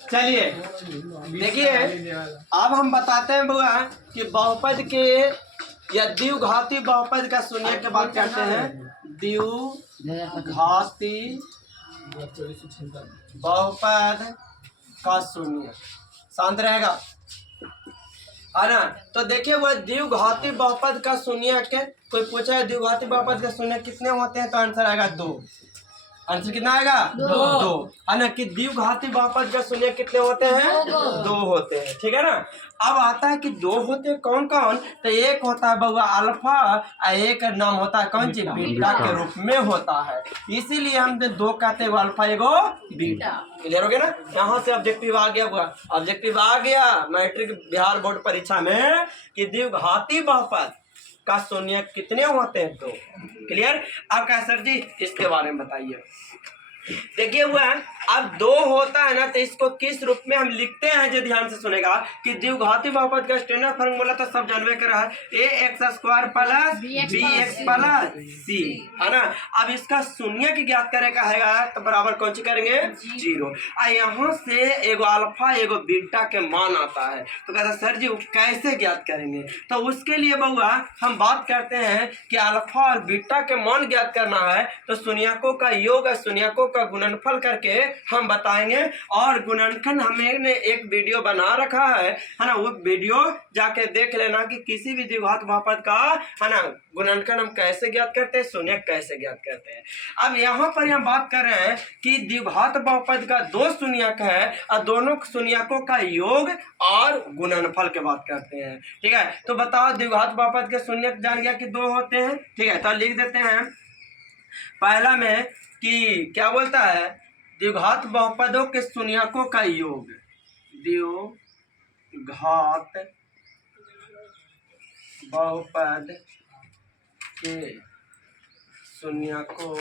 चलिए देखिए, अब हम बताते हैं बुआ कि बहुपद के या द्विघाती बहुपद का शून्य की बात करते हैं। द्विघाती बहुपद का शून्य शांत रहेगा, है ना। तो देखिए वह द्विघाती बहुपद का शून्य के कोई पूछा है द्विघाती बहुपद का शून्य कितने होते हैं, तो आंसर आएगा 2। आंसर कितना आएगा? 2, है ना। कि द्विघाती बहुपद का शून्य कितने होते हैं? 2 होते हैं, ठीक है ना। अब आता है कि 2 होते हैं कौन कौन, तो एक होता है बउआ अल्फा और एक नाम होता है कौन चीज, बीटा के रूप में होता है। इसीलिए हम 2 कहते हैं, अल्फा एगो बीटा। क्लियर हो गया ना। यहाँ से ऑब्जेक्टिव आ गया हुआ, ऑब्जेक्टिव आ गया मैट्रिक बिहार बोर्ड परीक्षा में कि द्विघाती बहुपद का शून्य कितने होते हैं? 2। क्लियर। अब क्या सर जी इसके बारे में बताइए। देखिए हुआ अब 2 होता है ना, तो इसको किस रूप में हम लिखते हैं, जो ध्यान से सुनेगा कि द्विघाती बहुपद का स्टैंडर्ड फार्मूला तो सब जानवे कर रहा है, ax² plus bx plus c, है ना। अब इसका शून्य की ज्ञात करेगा है तो बराबर कौन सी करेंगे? 0। यहाँ से एगो अल्फा एगो बीटा के मान आता है, तो कहता सर जी कैसे ज्ञात करेंगे, तो उसके लिए बउआ हम बात करते हैं कि अल्फा और बीटा के मान ज्ञात करना है, तो शून्यकों का योग और शून्यकों का गुणनफल करके हम बताएंगे। और गुणनखंड हमने एक वीडियो बना रखा है ना, वो वीडियो जाके देख लेना कि किसी भी द्विघात बहुपद का, है ना, गुणनखंड हम कैसे ज्ञात करते हैं, शून्य कैसे ज्ञात करते हैं। अब यहाँ पर हम बात कर रहे हैं कि द्विघात बहुपद का 2 शून्यक है और दोनों शून्यकों का योग और गुणनफल की बात करते हैं, ठीक है। तो बताओ द्विघात बहुपद के शून्यक जान गया कि 2 होते हैं, ठीक है। तो लिख देते हैं पहला में कि क्या बोलता है, द्विघात बहुपदों के शून्यकों का योग, द्विघात बहुपद के शून्यकों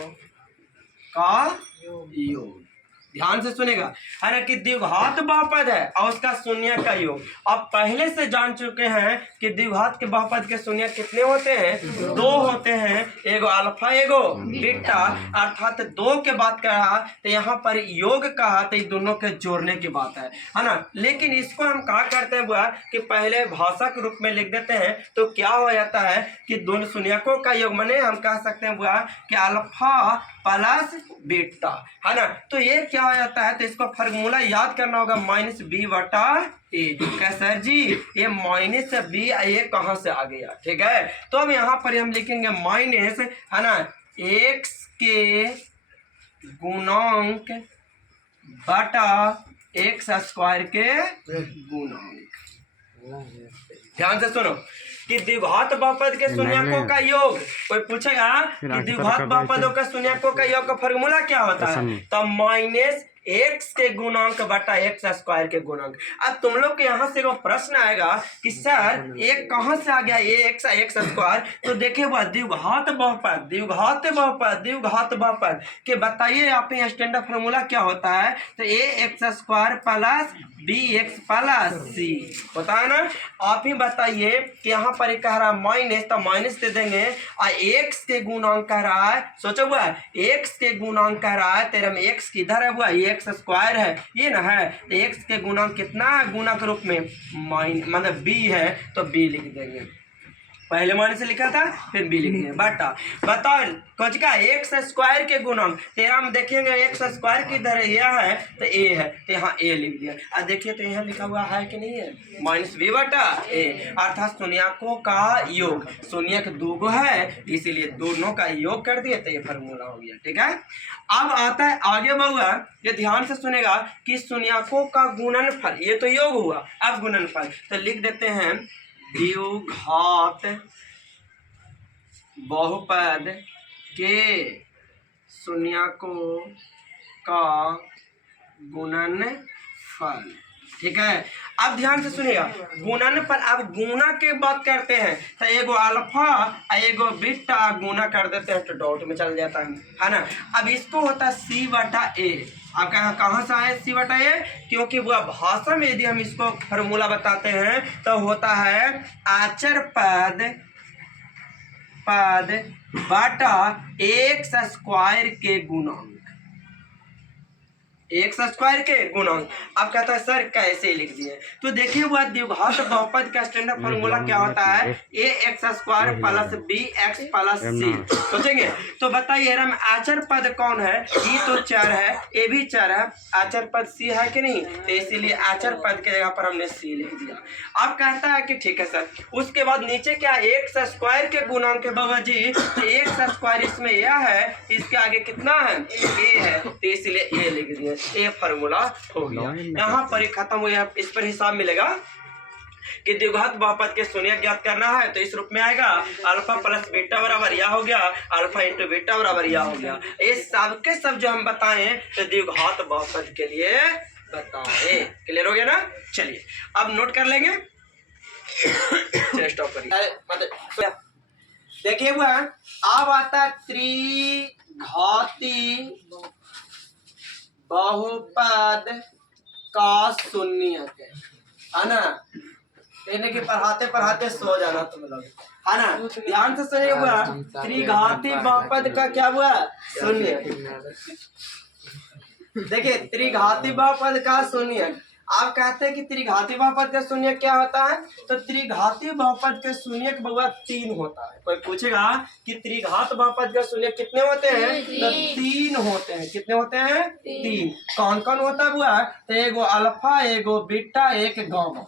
का योग। ध्यान से सुनेगा, है ना, कि द्विघात बहुपद है और उसका शून्य का योग। अब पहले से जान चुके हैं कि द्विघात के बहुपद के शून्य कितने होते हैं? 2 होते हैं, एगो अल्फा एगो बीटा, अर्थात 2 के बात कहा तो यहाँ पर योग कहा तो दोनों के जोड़ने की बात है ना। लेकिन इसको हम कहा करते हैं बुआ कि पहले भाषा के रूप में लिख देते हैं, तो क्या हो जाता है कि दोनों शून्यकों का योग माने हम कह सकते हैं बुआ कि अल्फा प्लस बीटा, है ना। तो ये क्या हो जाता है, तो इसको फार्मूला याद करना होगा -b/a। क्या सर जी ये -b ये कहाँ से आ गया, ठीक है। तो अब यहाँ पर हम लिखेंगे माइनस, है ना, x के गुणांक बटा x² के गुणांक। ध्यान से सुनो कि द्विघात बहुपद के शून्यकों का योग, कोई पूछेगा कि द्विघात बहुपदों का शून्यकों का योग का फार्मूला क्या होता है, तो -x के गुणांक बटा x² के गुणांक। अब तुम लोग के यहाँ से प्रश्न आएगा कि सर एक कहाँ से आ गया x², तो देखिए वह द्विघात बहुपद के बताइए आप स्टैंडर्ड फार्मूला क्या होता है, तो ax² plus bx plus c होता है ना। आप ही बताइए कि यहाँ पर कह रहा है माइनस, तो माइनस दे देंगे और x के गुणांक कह रहा है, सोचो हुआ x के गुणांक कह रहा है, तेरे में x किधर है हुआ, x² है ये ना है, तो x के गुणांक कितना गुणक रूप में मतलब b है, तो b लिख देंगे। पहले माइनस से लिखा था फिर b लिख देंगे बटा, बताओ कुछ का x² के गुणांक, तेरा में देखेंगे x² किधर है, यह है तो a है, तो यहाँ a लिख दिया। अब देखिए तो यहाँ लिखा हुआ है कि नहीं है, -b/a, अर्थात शून्यकों का योग, शून्यक 2 है इसीलिए दोनों का योग कर दिए, तो ये फार्मूला हो गया, ठीक है। अब आता है आगे बहुआ, ये ध्यान से सुनेगा कि शून्यकों का गुणनफल, ये तो योग हुआ, अब गुणनफल तो लिख देते हैं द्विघात बहुपद के शून्यकों का गुणनफल, ठीक है। अब ध्यान से सुनिएगा गुणनफल, अब गुणा के बात करते हैं तो एगो अल्फा और एगो बीटा गुणा कर देते हैं तो डॉट में चल जाता है ना। अब इसको होता है c/a। अब कहाँ से आए c/a, क्योंकि वह भाषा में यदि हम इसको फार्मूला बताते हैं तो होता है आचर पद बटा x² के गुणांक, एक्स स्क्वायर के गुणक। अब कहता है सर कैसे लिख दिए, तो देखिए वह द्विघात बहुपद का स्टैंडर्ड फॉर्मूला क्या होता है, A x square plus B x plus C. सोचेंगे तो बताइए रम आचर पद कौन है, ई तो चर है, ए भी चर है, आचर पद सी है कि नहीं, तो इसीलिए आचर पद के जगह पर हमने सी लिख दिया। अब कहता है कि ठीक है सर, उसके बाद नीचे क्या एक्स स्क्वायर के गुणांक के बाबा जी, एक्स स्क्वायर इसमें यह है, इसके आगे कितना है ए है, तो इसलिए ए लिख दिया, ये फार्मूला हो गया। यहाँ पर ही खत्म हुआ। इस पर हिसाब मिलेगा कि द्विघात बहुपद के शून्य ज्ञात करना है, तो इस रूप में आएगा अल्फा प्लस बीटा बराबर यह हो गया, अल्फा इंटू बीटा बराबर यह हो गया। ये सब के सब जो हम बताएं तो द्विघात बहुपद के लिए बताएं। क्लियर हो गया ना। चलिए अब नोट कर लेंगे। चलिए स्टॉप करिए। मतलब देखिए हुआ अब आता है त्रिघाती बहुपद का शून्य है ना। यानी कि पढ़ाते पढ़ाते सो जाना तुम लोग, है ना। ध्यान से सुनिए हुआ त्रिघाती बहुपद का क्या हुआ शून्य। देखिए त्रिघाती बहुपद का शून्य। आप कहते हैं कि त्रिघाती बहुपद का शून्य क्या होता है, तो त्रिघाती बहुपद के शून्य बहुपद 3 होता है। कोई पूछेगा कि त्रिघात बहुपद का शून्य कितने होते हैं, तो 3 होते हैं। कितने होते हैं 3। कौन कौन होता है बुआ, तो एगो अल्फा, एगो बीटा, एक गामा।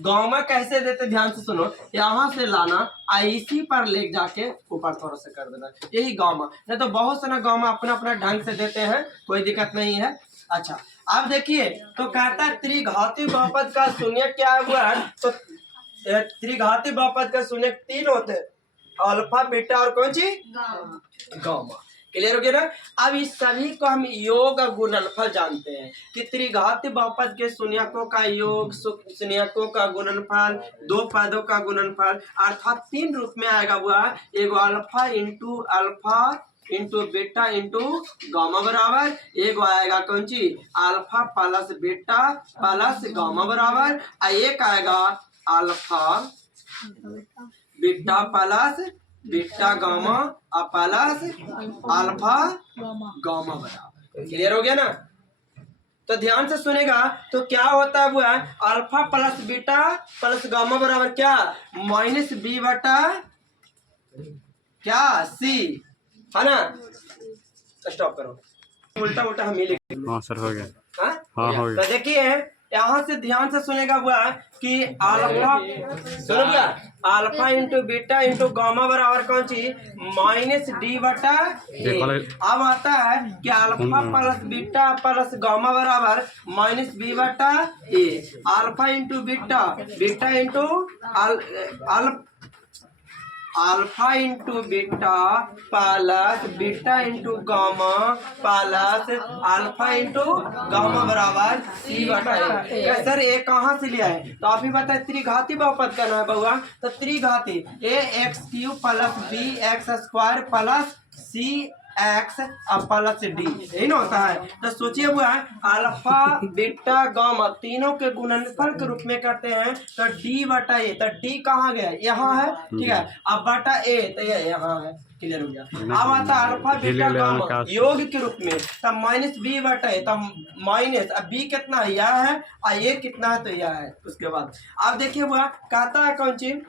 गामा कैसे देते ध्यान से सुनो, यहाँ से लाना इसी पर ले जाके ऊपर थोड़ा सा कर देना, यही गामा। नहीं तो बहुत सारा गामा अपना अपना ढंग से देते हैं, कोई दिक्कत नहीं है। अच्छा अब देखिए तो कहता है त्रिघाती बहुपद का शून्य क्या हुआ है, तो त्रिघाती बहुपद का शून्य 3 होते हैं, अल्फा बीटा और कौन सी गामा। क्लियर हो गया ना। अब इस सभी को हम योग गुणनफल जानते हैं कि त्रिघाती बहुपद के शून्यकों का योग, शून्यकों का गुणनफल, 2 पदों का गुणनफल, अर्थात 3 रूप में आएगा हुआ, एगो alpha into beta into gamma बराबर, एक आएगा कौन सी alpha plus beta plus gamma बराबर, एक आएगा alpha beta plus beta gamma plus alpha gamma बराबर। क्लियर हो गया ना। तो ध्यान से सुनेगा तो क्या होता है वो, alpha plus beta plus gamma बराबर क्या माइनस बी बटा क्या सी, है ना। स्टॉप करो, उल्टा उल्टा हम लिख। हाँ सर हो गया। हाँ हो गया। तो देखिए यहाँ से ध्यान से सुनेगा हुआ कि अल्फा, सुनो alpha into beta into gamma बराबर कौन सी माइनस डी बटा ए। अब आता है कि alpha plus beta plus gamma बराबर माइनस बी बटा A. Alpha into beta, beta into alpha into beta plus beta into gamma plus alpha into gamma बराबर सी बटा ए। सर ये कहाँ से लिया है, तो आप ही बताए त्रिघाती बहुपद करना है बउआ, तो त्रिघाती A x cube plus B x square plus C x plus D, यही ना होता है। तो सोचिए हुआ अल्फा बीटा गामा तीनों के गुणनफल के रूप में करते हैं, तो डी बटा ए, तो डी कहाँ गया यहाँ है, ठीक है। अब बटा ए तो ये यहाँ है। क्लियर हो गया। अब आता अल्फा बीटा गामा योग के रूप में, तब माइनस बी बटा ए, तब माइनस अब बी कितना है यह है और ए कितना है तो यह है। उसके बाद अब देखिए हुआ कहता है कौन चीज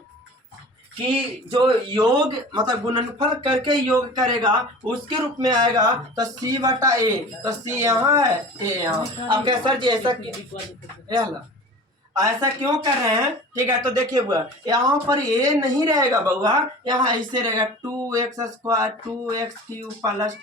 कि जो योग मतलब गुणनफल करके योग करेगा उसके रूप में आएगा, तो सी बटा ए, तो सी यहाँ है ए यहाँ। अब क्या सर जी ऐसा क्यों कर रहे हैं, ठीक है। तो देखिए बुआ यहाँ पर ए नहीं रहेगा बउआ, यहाँ ऐसे रहेगा 2x square 2x cube plus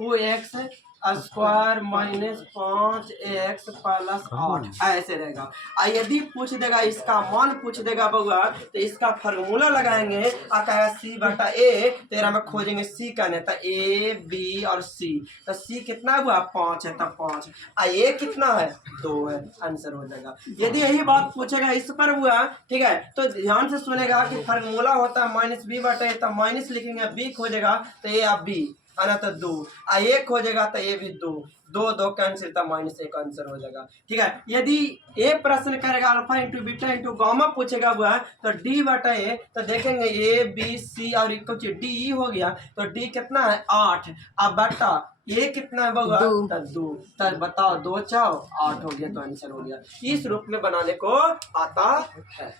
2x square minus 5x plus 8 ऐसे रहेगा। यदि पूछ देगा इसका मान पूछ देगा बउआ, तो इसका फार्मूला लगाएंगे और कहेगा सी बटा ए, तेरा में खोजेंगे सी का नहीं, तो ए बी और सी, तो सी कितना हुआ 5 है, तब 5 ए कितना है 2 है, आंसर हो जाएगा। यदि यही बात पूछेगा इस पर हुआ, ठीक है, तो ध्यान से सुनेगा कि फार्मूला होता है माइनस बी बटा ए, तब माइनस लिखेंगे, बी खोजेगा तो ए अब बी है ना, तो 2 एक हो जाएगा तो ये भी 2 कैंसिल, तब माइनस 1 आंसर हो जाएगा, ठीक है। यदि ए प्रश्न करेगा alpha into beta into gamma पूछेगा हुआ, तो डी बटा ए, तो देखेंगे ए बी सी और कुछ डी हो गया, तो डी कितना है 8, अब बटा ये कितना है बउआ? दो। तब 2। तब बताओ 2 चाओ 8 हो गया, तो आंसर हो गया। इस रूप में बनाने को आता है।